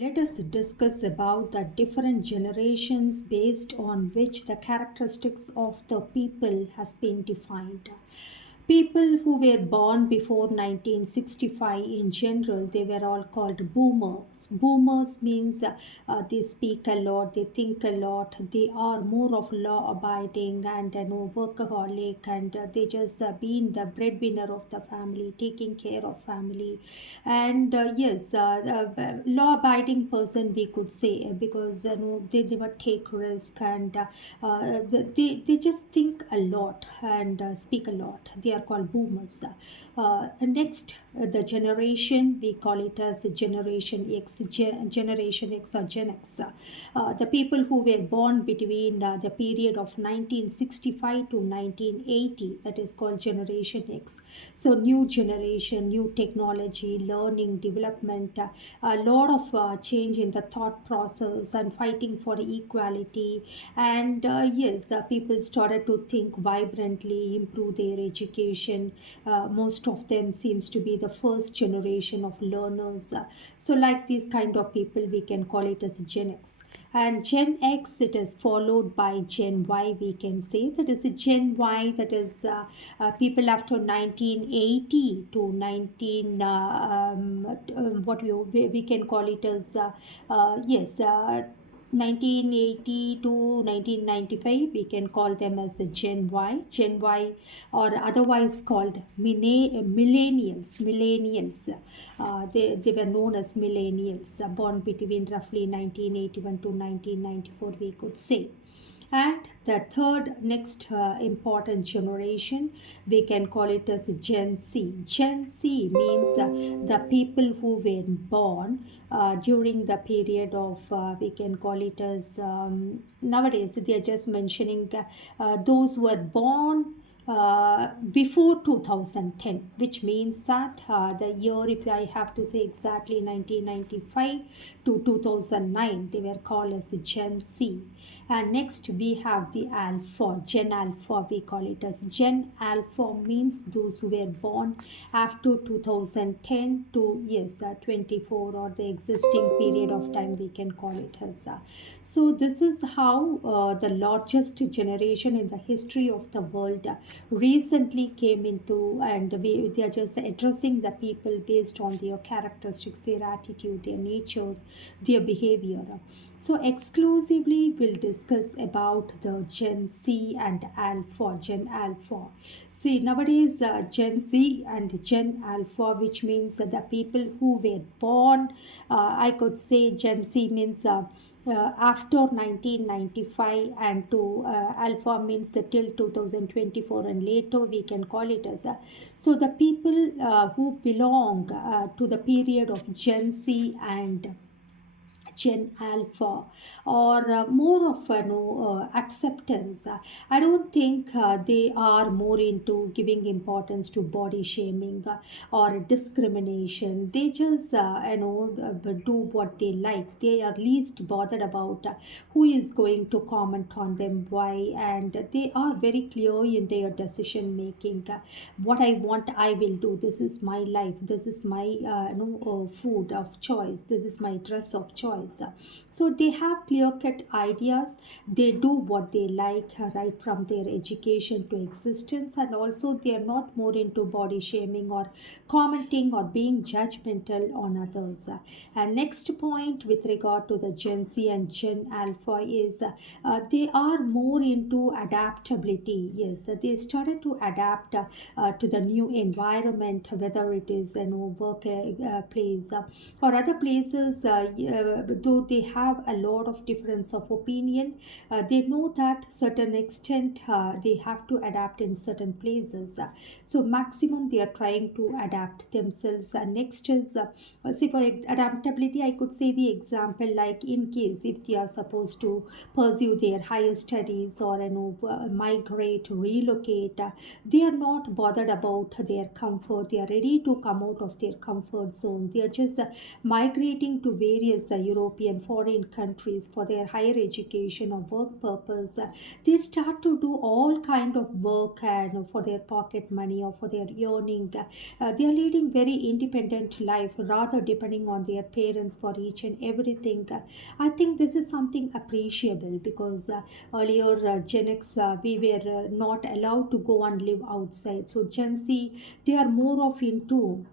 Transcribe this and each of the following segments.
Let us discuss about the different generations based on which the characteristics of the people has been defined. People who were born before 1965 in general, they were all called boomers. Boomers means they speak a lot, they think a lot, they are more of law abiding and workaholic, and they just been the breadwinner of the family, taking care of family. And yes, law abiding person we could say, because they never take risk, and they just think a lot and speak a lot. They are called boomers. Next, the generation we call it as generation X, generation X or Gen X. The people who were born between the period of 1965 to 1980, that is called generation X. So new generation, new technology, learning, development, a lot of change in the thought process and fighting for equality. And yes, people started to think vibrantly, improve their education. Most of them seems to be the first generation of learners. So like these kind of people, we can call it as Gen X. And Gen X, it is followed by Gen Y, we can say. That is a Gen Y, that is people after 1980 to 19, what we can call it as, yes, 1980 to 1995, we can call them as a Gen Y, or otherwise called millennials. They were known as millennials, born between roughly 1981 to 1994, we could say. And the third next important generation, we can call it as Gen Z. Gen Z means the people who were born during the period of, we can call it as, nowadays they are just mentioning those who were born before 2010, which means that the year, if I have to say exactly, 1995 to 2009, they were called as Gen Z. And next we have the Alpha, Gen Alpha, we call it as. Gen Alpha means those who were born after 2010 to, yes, 24, or the existing period of time, we can call it as. So this is how the largest generation in the history of the world recently came into, and they are just addressing the people based on their characteristics, their attitude, their nature, their behavior. So exclusively we'll discuss about the Gen Z and Alpha, Gen Alpha. See, nowadays Gen Z and Gen Alpha, which means the people who were born, I could say Gen Z means after 1995, and to Alpha means till 2024 and later, we can call it as. So the people who belong to the period of Gen Z and Gen Alpha, or more of acceptance. I don't think they are more into giving importance to body shaming or discrimination. They just do what they like. They are least bothered about who is going to comment on them, why, and they are very clear in their decision making. What I want, I will do. This is my life. This is my food of choice. This is my dress of choice. So they have clear cut ideas. They do what they like, right from their education to existence, and also they are not more into body shaming or commenting or being judgmental on others. And next point with regard to the Gen Z and Gen Alpha is they are more into adaptability. Yes, they started to adapt to the new environment, whether it is work place or other places. Though they have a lot of difference of opinion, they know that certain extent they have to adapt in certain places. So maximum they are trying to adapt themselves. Next is see, for adaptability, I could say the example, like in case if they are supposed to pursue their higher studies or migrate, relocate, they are not bothered about their comfort. They are ready to come out of their comfort zone. They are just migrating to various European foreign countries for their higher education or work purpose, they start to do all kind of work and for their pocket money or for their earning. They are leading very independent life rather depending on their parents for each and everything. I think this is something appreciable because earlier Gen X, we were not allowed to go and live outside. So Gen Z, they are more of into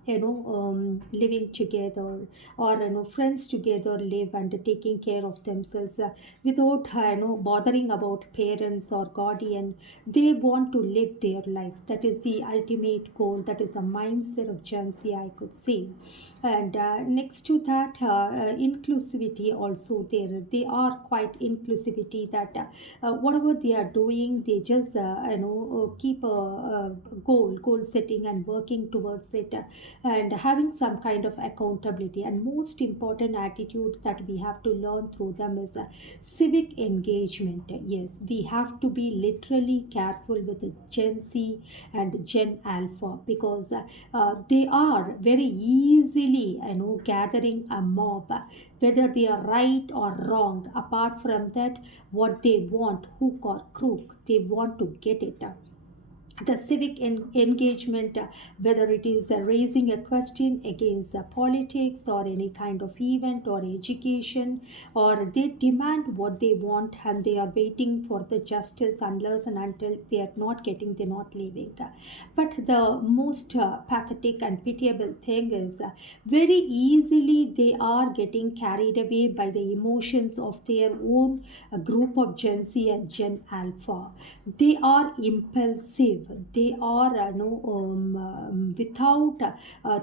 living together, or friends together live and taking care of themselves without bothering about parents or guardian. They want to live their life. That is the ultimate goal. That is a mindset of Gen Z, I could say. And next to that, inclusivity also there. They are quite inclusivity that whatever they are doing, they just keep a goal setting and working towards it, and having some kind of accountability. And most important attitude that we have to learn through them is civic engagement. Yes, we have to be literally careful with the Gen Z and Gen Alpha because they are very easily gathering a mob, whether they are right or wrong. Apart from that, what they want, hook or crook, they want to get it. The civic engagement, whether it is raising a question against politics or any kind of event or education, or they demand what they want and they are waiting for the justice unless and until they are not getting, they're not leaving. But the most pathetic and pitiable thing is very easily they are getting carried away by the emotions of their own group of Gen Z and Gen Alpha. They are impulsive. They are without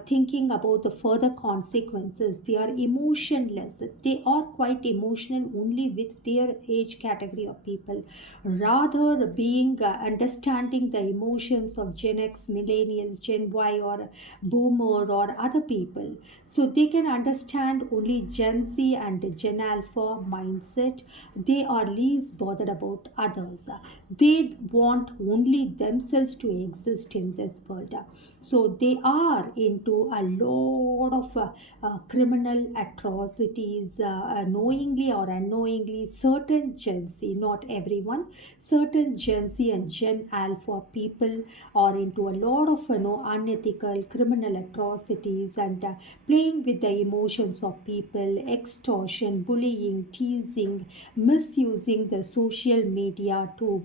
thinking about the further consequences. They are emotionless. They are quite emotional only with their age category of people, rather being understanding the emotions of Gen X, millennials, Gen Y, or boomer or other people. So they can understand only Gen Z and Gen Alpha mindset. They are least bothered about others. They want only themselves to exist in this world. So they are into a lot of criminal atrocities, knowingly or unknowingly. Certain Gen Z, not everyone, certain Gen Z and Gen Alpha people are into a lot of unethical criminal atrocities and playing with the emotions of people, extortion, bullying, teasing, misusing the social media to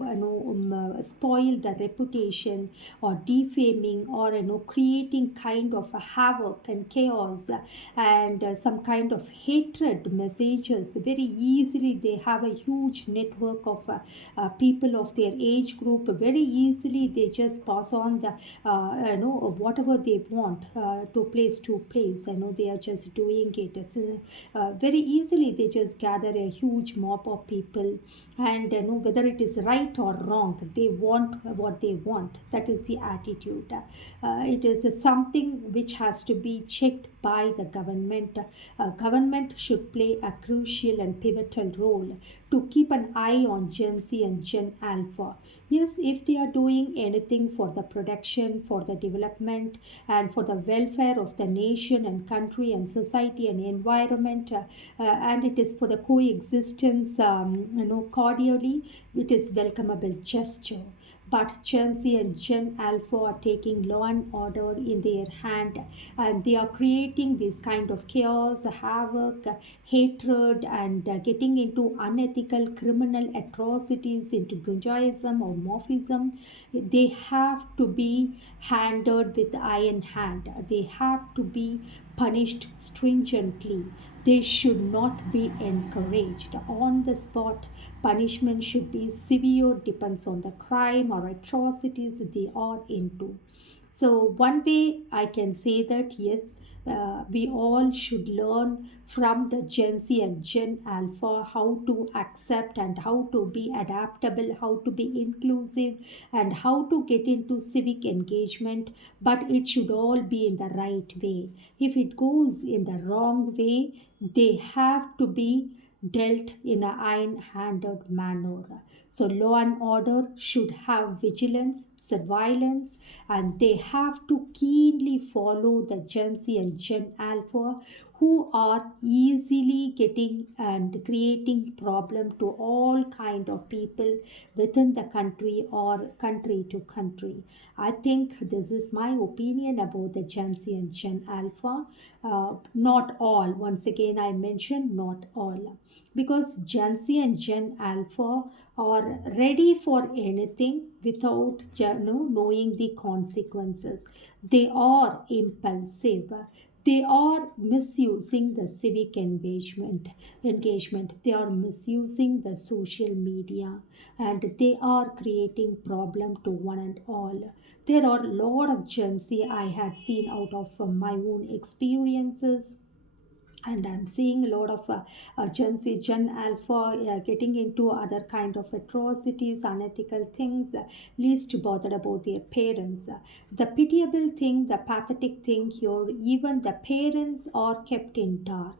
spoil the reputation, or defaming, or creating kind of a havoc and chaos, and some kind of hatred messages. Very easily they have a huge network of people of their age group. Very easily they just pass on the whatever they want to place to place. They are just doing it. So, very easily they just gather a huge mob of people, and whether it is right or wrong, they want what they want. That is the attitude. It is something which has to be checked by the government. Government should play a crucial and pivotal role to keep an eye on Gen Z and Gen Alpha. Yes, if they are doing anything for the production, for the development, and for the welfare of the nation and country and society and environment, and it is for the coexistence, cordially, it is welcomable gesture. But Gen Z and Gen Alpha are taking law and order in their hand, and they are creating this kind of chaos, havoc, hatred, and getting into unethical criminal atrocities, into gunjaism or morphism. They have to be handled with iron hand. They have to be punished stringently. They should not be encouraged. On the spot punishment should be severe, depends on the crime or atrocities they are into. So, one way I can say that yes, we all should learn from the Gen Z and Gen Alpha how to accept and how to be adaptable, how to be inclusive, and how to get into civic engagement. But it should all be in the right way. If it goes in the wrong way, they have to be dealt in a iron-handed manner. So law and order should have vigilance, surveillance, and they have to keenly follow the Gen Z and Gen Alpha who are easily getting and creating problem to all kind of people within the country or country to country. I think this is my opinion about the Gen Z and Gen Alpha. Not all, once again I mentioned not all, because Gen Z and Gen Alpha are ready for anything without knowing the consequences. They are impulsive. They are misusing the civic engagement. They are misusing the social media, and they are creating problem to one and all. There are a lot of Gen Z I had seen out of my own experiences, and I'm seeing a lot of Gen Z, Gen Alpha getting into other kind of atrocities, unethical things, least bothered about their parents. The pitiable thing, the pathetic thing here, even the parents are kept in dark.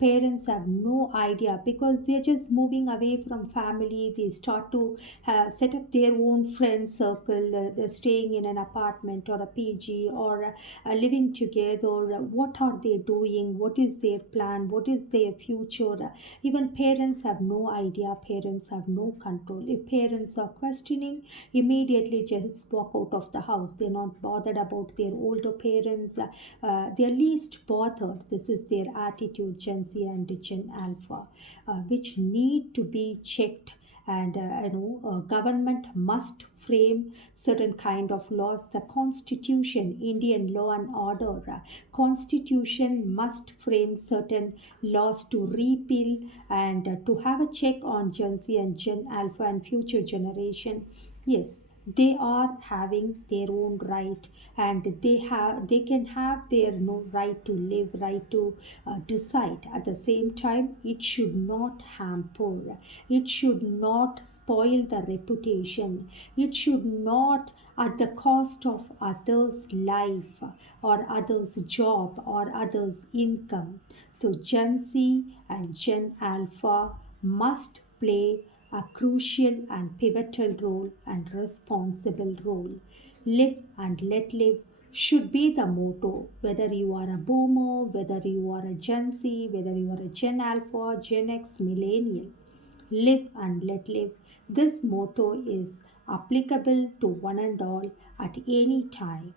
Parents have no idea because they're just moving away from family. They start to set up their own friend circle. They're staying in an apartment or a PG, or living together. What are they doing? What is their plan? What is their future? Even parents have no idea. Parents have no control. If parents are questioning, immediately just walk out of the house. They're not bothered about their older parents. They're least bothered. This is their attitude, Gen Z and Gen Alpha, which need to be checked. And government must frame certain kind of laws. The constitution, Indian law and order, constitution must frame certain laws to repeal and to have a check on Gen Z and Gen Alpha and future generation. Yes, they are having their own right, and they can have their no right to live, right to decide. At the same time, it should not hamper, it should not spoil the reputation, it should not at the cost of others life or others job or others income. So Gen Z and Gen Alpha must play a crucial and pivotal role and responsible role. Live and let live should be the motto, whether you are a boomer, whether you are a Gen Z, whether you are a Gen Alpha, Gen X, millennial. Live and let live. This motto is applicable to one and all at any time.